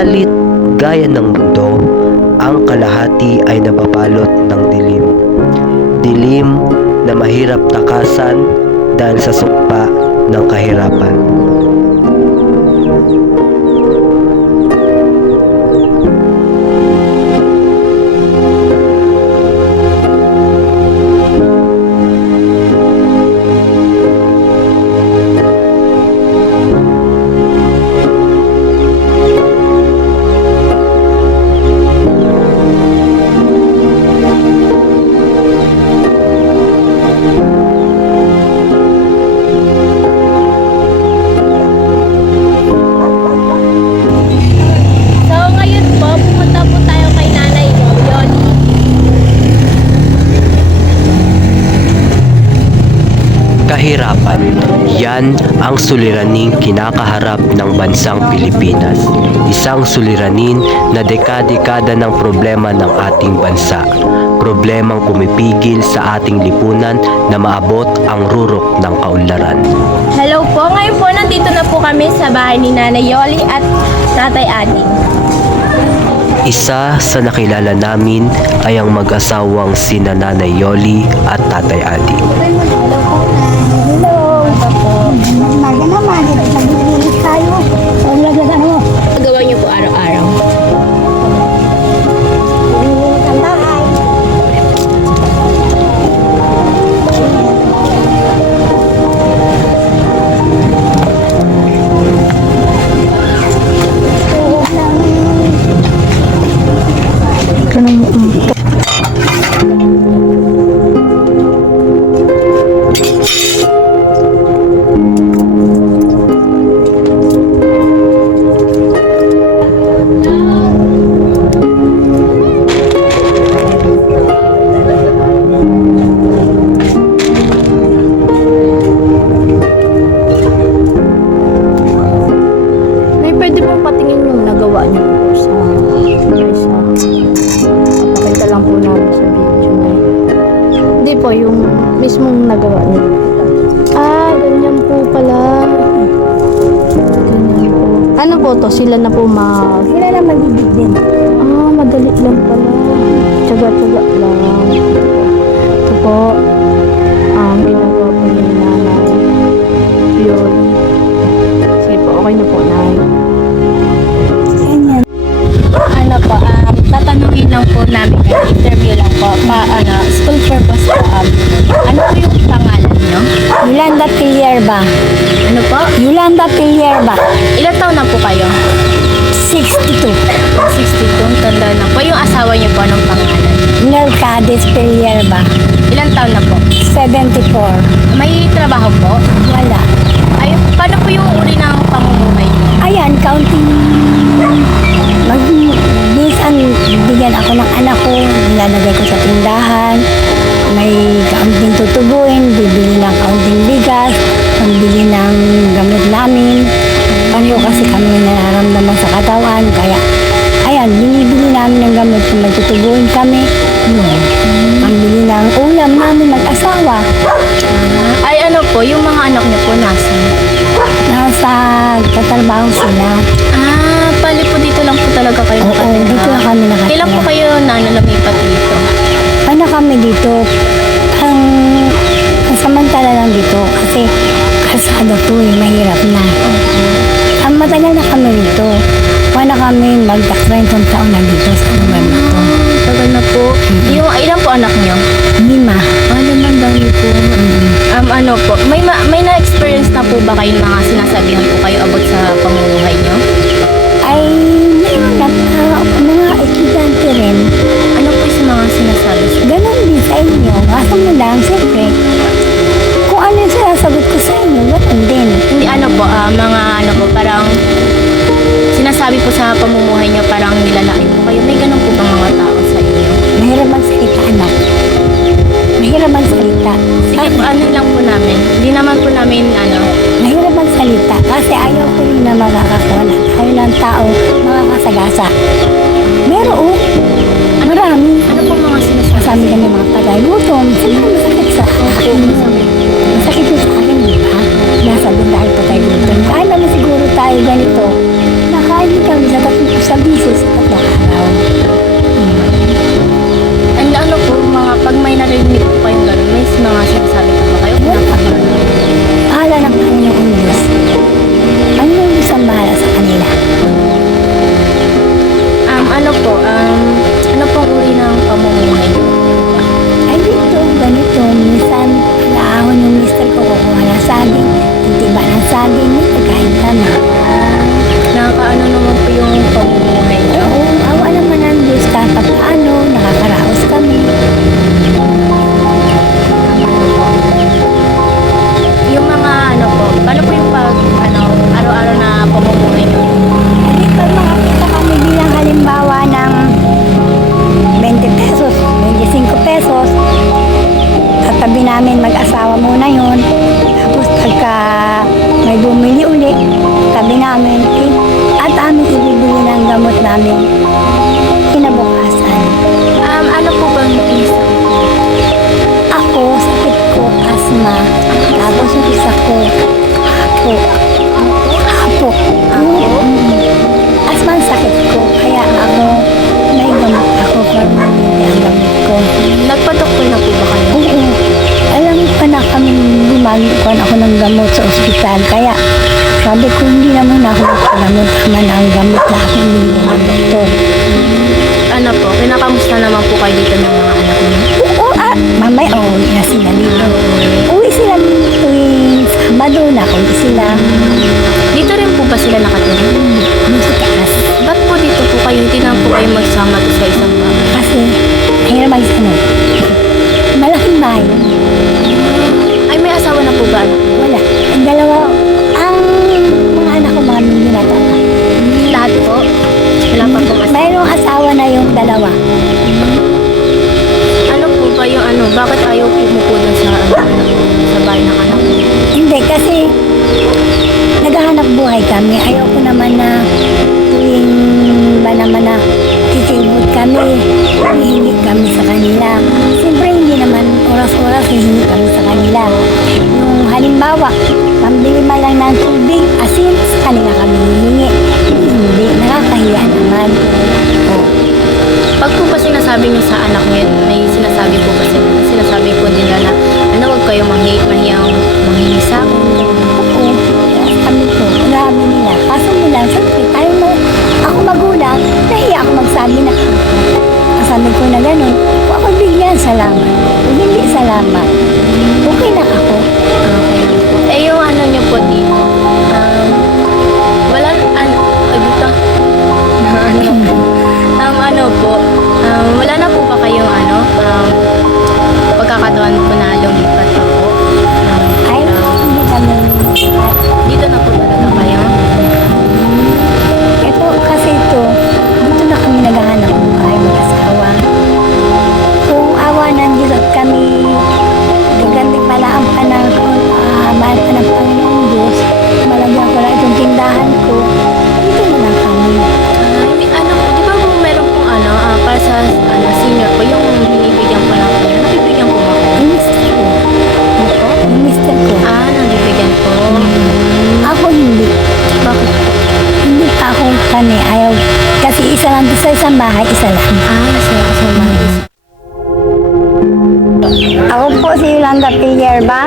Subalit, gaya ng mundo, ang kalahati ay nababalot ng dilim. Dilim na mahirap takasan dahil sa sumpa ng kahirapan. Kahirapan, yan ang suliraning kinakaharap ng bansang Pilipinas. Isang suliranin na dekada-dekada ng problema ng ating bansa. Problemang pumipigil sa ating lipunan na maabot ang rurok ng kaunlaran. Hello po, ngayon po nandito na po kami sa bahay ni Nanay Yoli at Tatay Ading. Isa sa nakilala namin ay ang mag-asawang sina Nanay Yoli at Tatay Ading. Umaga naman, naglilinis tayo. Gawa niyo po araw-araw. Nililinis ang bahay. May pwede pong patingin yung nagawa niyo po sa isa. Papakita lang po namin sa video na yun. Hindi po, yung mismong nagawa niyo. Ah, ganyan po pala. Ganyan po. Ano po to? Sila na po Sila na magiging. Ah, madali lang pala. Tsaga-tsaga lang. Ito po. Ang ginagawa po ni Nanay. Yun. Sige po, okay na po, Nay. Ganyan. Ano po, tatanungin lang po namin, interview lang po, school purpose po, ano po yung pangalan nyo? Yolanda Pilierba. Ano po? Yolanda Pilierba. Ilan taon na po kayo? 62. 62, tanda na po. Yung asawa niyo po, anong pangalan? Mercades Pilierba. Ilan taon na po? 74. May trabaho po? Wala. Ay, paano po yung uri ng pamumuhay niyo? Ayan, counting. Minsan, bigyan ako ng anak ko. Nilalagay ko sa tindahan. May kaunting tutubuin. Bibili ng kaunting bigas. Pambili ng gamot namin. Pareho kasi kami nararamdaman sa katawan. Kaya, ayan, binibili namin ng gamot kung magtutubuin kami. Yun. Pambili ng ulam namin mag-asawa. Ay, ano po, yung mga anak niyo po nasa? Nasa tatrabaho sila. Ah, pali po dito lang po talaga kayo Oo, nakatira. dito lang kami nakatira. Kailan po kayo lumipat dito? Ano kami dito? Ang samantala lang dito kasi kalsada to eh, mahirap na. Ang matagal na kami dito. Wala kami magda-30 taon na dito sa lugar na to. Tagal na po. Yung ilan po anak niyo? 5. Ah, naman dami po. Ano po, may na-experience na po ba kayong mga sinasabihan po kayo about sa pamumuhay niyo? Ay, meron na mga estudyante rin. Ano po yung mga sinasabi? Ganon din sa inyo. Kaso mo lang, siyempre, kung ano yung sinasagot ko sa inyo, ganon din. Hindi ano po, mga ano po, parang sinasabi po sa pamumuhay niyo parang nilalaki po kayo. May ganun po bang mga tao sa inyo? Mahirap magsalita, anak. Mahirap magsalita. Sige po, ano lang po namin. Hindi naman po namin Mahirap magsalita kasi ayaw ko rin na makakakuha na ayaw ng tao makakasagasa. Meron, marami. ano po mga sinasabi? Sabi kami mga tagay-gutom, sila masakit sa akin. Masakit yun sa akin, di ba? Nasabi dahil patay-gutom. Kaya naman siguro tayo ganito. Nakain kami sa kamusta naman po kayo dito ng mga anak niyo? Mamaya, uuwi na sila dito. Uwi sila tuwing Sabado na, uwi sila. Dito rin po ba sila nakatira? Dito taas. Ba't po dito po kayo, hindi na po kayo magsama to sa isang bahay? Kasi, mahirap mag-ano. Malaking bahay. Ay, may asawa na po ba? Wala. Ang dalawa, ang mga anak ko mga binata pa. Lahat po? Wala pa po asawa? Mayroong asawa na yung dalawa. Ano po ba yung ano, bakit ayaw pumupo dun sa, sa bahay ng anak mo? Hindi, kasi naghahanap buhay kami. Ayaw ko naman na tuwing ba naman na sisibot kami, hihingi kami sa kanila. Siyempre hindi naman oras-oras hihingi kami sa kanila. Yung halimbawa, pambili man lang ng tubig, asin, sa kanila kami hihingi. Hindi, nakakahiya naman. Pag po ba sinasabi niyo sa anak niyo, may sinasabi po ba sila? Sinasabi po nila na, ano, huwag kayo mahiyang manghingi sa akin. Oo, kami po, grabe nila. Kaso mo lang, siyempre, ako magulang, nahiya ako magsabi na, sabi ko na gano'n, kung ako bigyan, salamat. Kung hindi, salamat. Okay na ako. Okay. Eh, yung ano niyo po dito, wala, dito, ano po, wala na po ba kayong pagkakataon po na lumipat pa po? Ay, hindi kami. Dito na po talaga kayo? Ito, kasi dito na kami naghahanap ng buhay mag-asawa. Kung awa ng Diyos at kami gaganting pala ang panahon, mahal pa ng Panginoong Diyos, malagyan ko lang itong tindahan ko, dito na lang kami. Di ba po meron pong para sa senior po, yung binibigyan po ng pera, nabibigyan po ba kayo? Yung mister ko. Yung mister ko. Nabibigyan po. Ako hindi. Bakit po? Hindi pa ako kani. Ayaw. Kasi isa lang sa isang bahay, isa lang. Sa mais. Ako po si Yolanda Pillerba.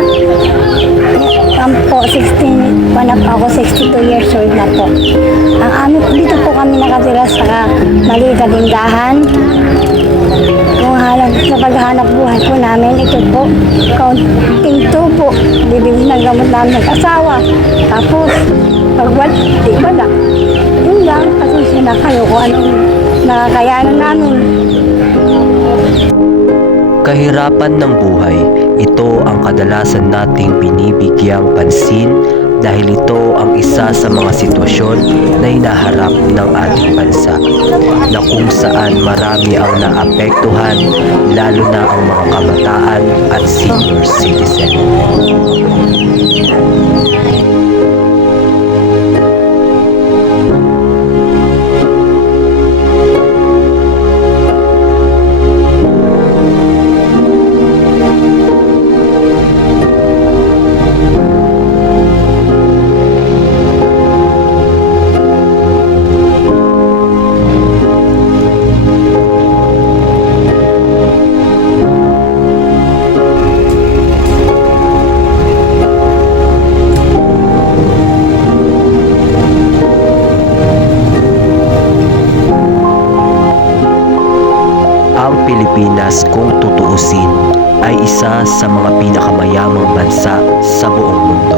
Ako po, 16, pa ako 62 years old na po. Ang amin po, dito po kami nakatira sa maliit na tindahan. Kung sa paghahanap buhay po namin, ito po, kaunting tubo, bibili ng gamot namin ng asawa. Tapos, pag wala, yun lang, kasi na kayo kung anong nakakayanan namin. Kahirapan ng buhay, ito ang kadalasan nating binibigyang pansin dahil ito ang isa sa mga sitwasyon na hinaharap ng ating bansa na kung saan marami ang naapektuhan, lalo na ang mga kabataan at senior citizen. Ang Pilipinas, kung tutuusin, ay isa sa mga pinakamayamang bansa sa buong mundo.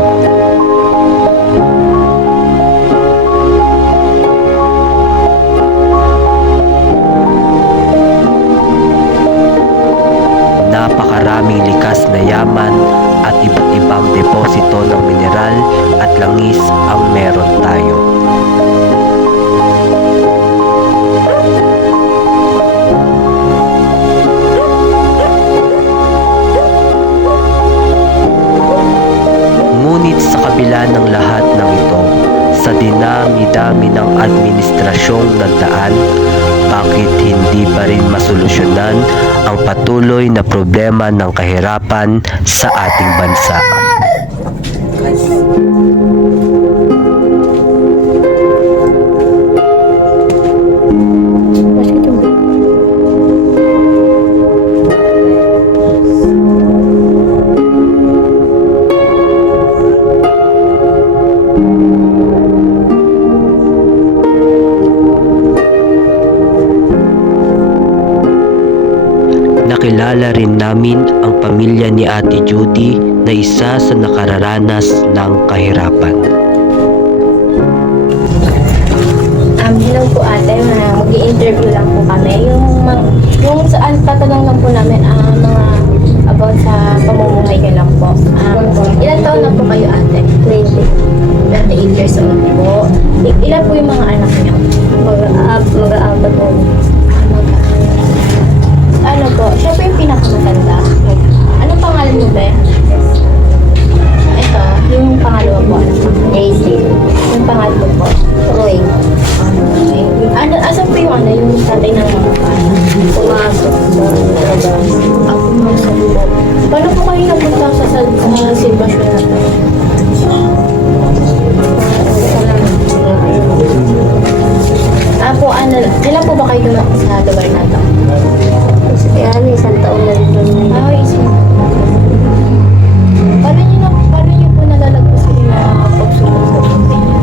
Napakaraming likas na yaman at iba't ibang deposito ng mineral at langis ang meron tayo. Ngunit sa kabila ng lahat ng ito, sa dinami-dami ng administrasyong nagdaan, bakit hindi pa rin masolusyonan ang patuloy na problema ng kahirapan sa ating bansa? nakilala rin namin ang pamilya ni Ate Judy na isa sa nakararanas ng kahirapan. Hello po ate, mag-i-interview lang po kami. Yung saan tatanong lang po namin mga about sa pamumuhay niyo lang po. Ilan taon na po kayo ate? 28 years old po. Ilan po yung mga anak niyo? Mag-aapat po. Ano po? Siya po yung pinakamatanda. Anong pangalan mo ba? Ito, yung pangalawa po. JC. Yung pangatlo po. Roy. Ano, asan po yung yung tatay ng mga pumasok sa trabaho? Pumasok po. Paano po kayo napunta sa sitwasyon na to? Kailan po ba kayo dumating sa lugar na to? Isang taon na rin. Isang paano niyo po nalalagpas yung mga pagsubok sa buhay niyo?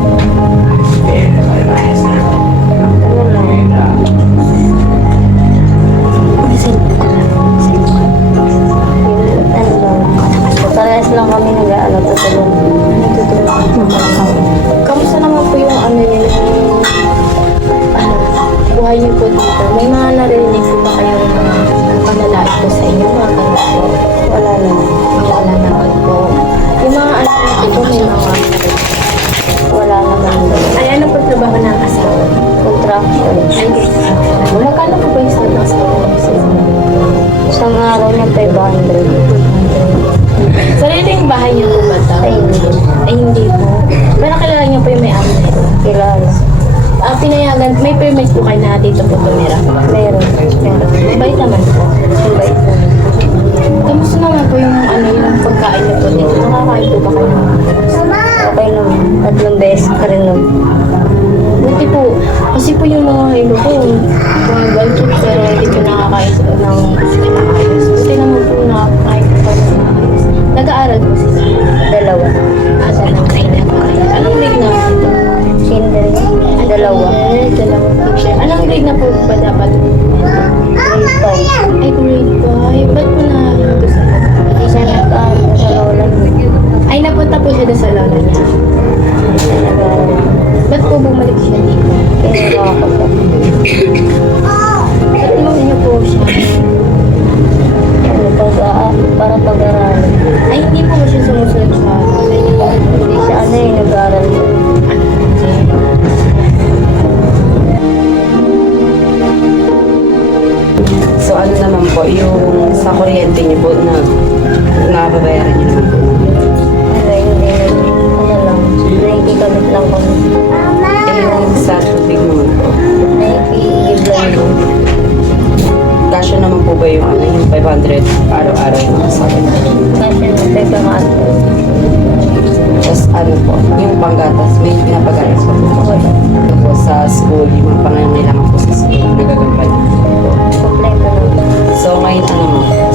Parehas lang kami tutulong. Kamusta naman po yung buhay niyo po dito? May mga narinig po ba kayong mga panalait po sa inyo? Mga ganun po? Wala naman. Wala naman po. Yung mga anak natin po, may mga Wala naman. ay ano po trabaho ng asawa? Contraction. Ay, magkano po ba yung sa asawa? Isang araw niya 500. Sariling bahay niyo po ba ito? Ay, hindi. Ay, hindi po. Pero kilala niyo po yung may-ari na ito? Kilala. Pinayagan, may permit po kayo na dito po tumira? Meron. Mabait naman po. Mabait naman. Kamusta naman po yung yung pagkain niyo po dito? Nakakain po ba kayo ng Okay naman. 3 beses ka rin naman. buti po, kasi po yung mga iba po, mga chips, pero hindi po nakakain sila ng ayos. Buti naman po nakakain po kayo ng ayos. Nag-aaral po sila. 2. Asa ng ay nag-aaral. Anong grade na po ito? Kinder. 2. Dalawang teacher. Anong grade na po ba dapat? Grade 5. Ay, grade 5. Ba't po na ito sa Hindi siya nag-aaral sa lola niya. ay, napunta po siya doon sa lola niya. Hindi siya nag-aaral. Ba't po bumalik siya dito? Kaya ako po. Ba't tinawag niyo po siya? Para pag-aaral. Ay, hindi po ba siya sumusunod sa lola niya? Hindi siya nag-aaral. So ano naman po, yung sa kuryente niyo po na nababayaran niyo naman po. Hindi. Lang. Nakikigamit lang kami. Yung sa tubig naman po. Nakikigib lang yun. Kasya naman po ba yung yung 500 araw-araw na sa akin? Kasi nagkakato. Tapos ano po, yung panggatas, may pinapagatas pa po. Ito po sa school, yung mga pangangailangan po sa school, nagagampanan po. Kompleto lang. So ngayon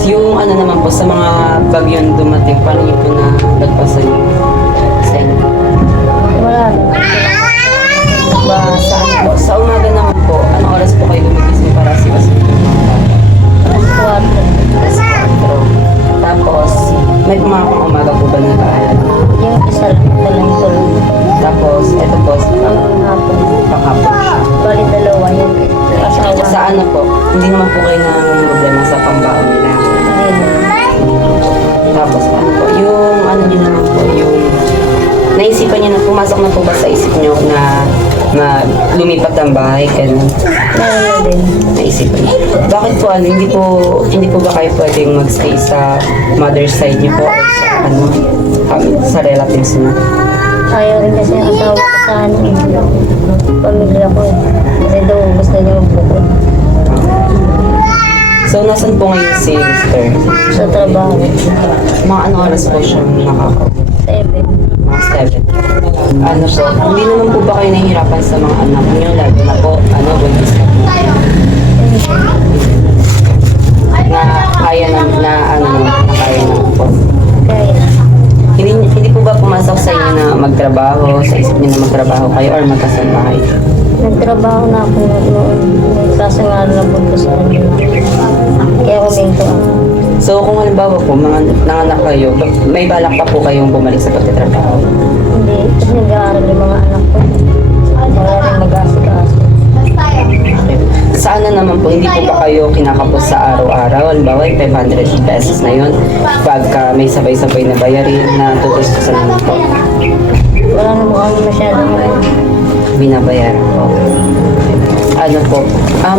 yung naman po sa mga bagyong dumating, paano niyo po na lagpasan yung sa inyo? Wala na. Ba, sa umaga naman po, anong oras po kayo gumigising para siwas? Tapos, may pumakang umaga po ba na nag-aaral? Yung isa lang tulog. Tapos, ito po, Ang hapon. panghapon siya. Bali 2 yung asawa. Sa ano po, hindi naman po kayo ng problema sa pambaon nila. Tapos, ano po, yung ano nyo naman po, yung naisipan niyo na, pumasok na po ba sa isip niyo na lumipat ng bahay, ganun? Meron na din. Naisipan niyo. Bakit po hindi po ba kayo pwedeng magstay sa mother's side niyo po or sa relatives niyo? Ayaw rin kasi ang asawa ko sa pamilya ko. Kasi daw gusto niya magbukod So, nasan po ngayon si Mr.? sa trabaho. Mga anong oras po siya nakaka-uwi? 7. Mga 7. Ano po, hindi naman po ba kayo nahihirapan sa mga anak niyo? Lalo na po, buntis na po. Na kaya na kaya na po. Kaya Hindi po ba pumasok sa inyo na magtrabaho, sa isip niyo na magtrabaho kayo or magkasambahay? nagtrabaho na ako noon. Kaso nga lang po sa ano. Kaya ako din So kung halimbawa po, mga nanganak kayo, may balak pa po kayong bumalik sa pagtatrabaho? Hindi, kasi nag-aaral yung mga anak ko. Wala rin nag-asikaso. Sana naman po, hindi po ba kayo kinakapos sa araw-araw? Halimbawa, yung 500 pesos na yun, pagka may sabay-sabay na bayarin na tutustusan naman po, Wala naman kami masyadong binabayaran po. Ano po,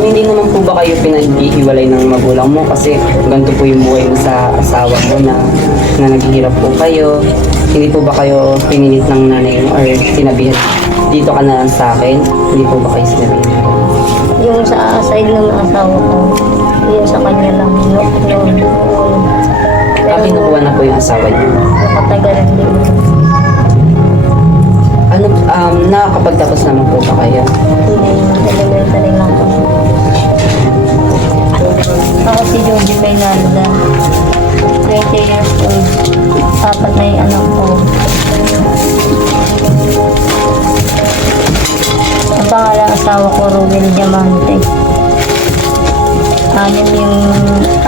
hindi naman po ba kayo pinag-iiwalay ng magulang mo kasi ganito po yung buhay mo sa asawa mo na naghihirap po kayo. Hindi po ba kayo pinilit ng nanay mo or sinabihan, dito ka na lang sa akin? Hindi po ba kayo sinabihan? yung sa side ng asawa ko. Yung sa kanya lang. Noon. Kinukuha na po yung asawa niyo. Nakatagalan din. Ano, nakakapagtapos naman po ba kayo? Hindi, elementary lang po. Ako si Joby may nanda. 20 years old. Apat na yung anak ko. Ang pangalang asawa ko, Ruben Diamante.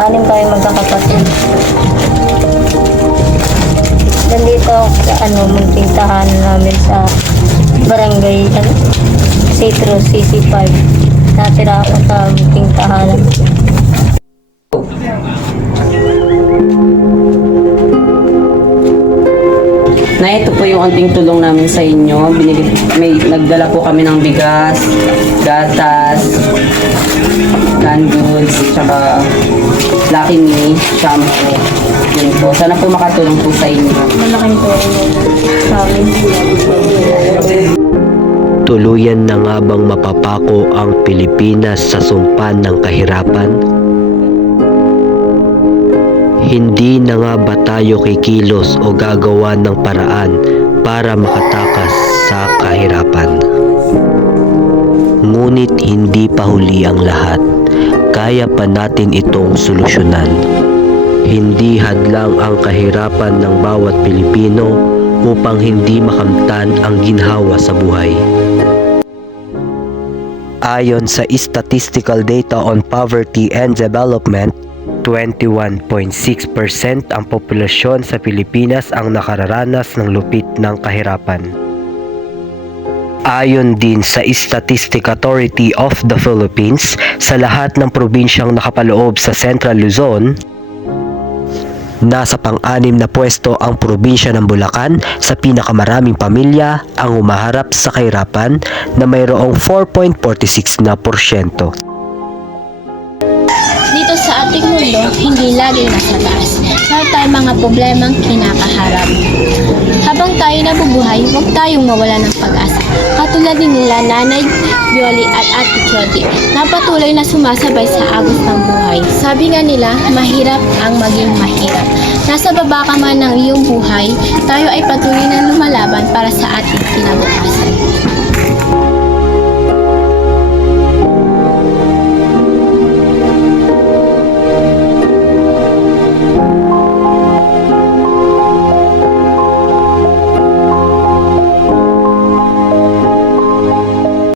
Anim kami magkakapatid. Nandito ako sa munting tahanan namin sa barangay Citrus CC5. Natira ako sa munting tahanan. Na ito po yung unting tulong namin sa inyo. Nagdala po kami ng bigas, gatas, canned goods, tsaka Lucky Me, shampoo. Yun po. Sana po makatulong po sa inyo. Malaking tulong sa amin. Tuluyan na nga bang mapapako ang Pilipinas sa sumpan ng kahirapan? Hindi na nga ba tayo kikilos o gagawa ng paraan para makatakas sa kahirapan? Ngunit hindi pa huli ang lahat. Kaya pa natin itong solusyonan. Hindi hadlang ang kahirapan ng bawat Pilipino upang hindi makamtan ang ginhawa sa buhay. Ayon sa Statistical Data on Poverty and Development, 21.6% ang populasyon sa Pilipinas ang nakararanas ng lupit ng kahirapan. Ayon din sa Statistic Authority of the Philippines, sa lahat ng probinsyang nakapaloob sa Central Luzon, nasa pang-anim na pwesto ang probinsya ng Bulacan sa pinakamaraming pamilya ang humaharap sa kahirapan na mayroong 4.46%. Dito sa ating mundo, hindi laging nasa taas. Meron tayong mga problemang kinakaharap. Habang tayo nabubuhay, huwag tayong mawala ng pag-asa. Katulad din nila Nanay Bioli at Ate Chody, na patuloy na sumasabay sa agos ng buhay. Sabi nga nila, mahirap ang maging mahirap. Nasa baba ka man ng iyong buhay, tayo ay patuloy na lumalaban para sa ating kinabukasan.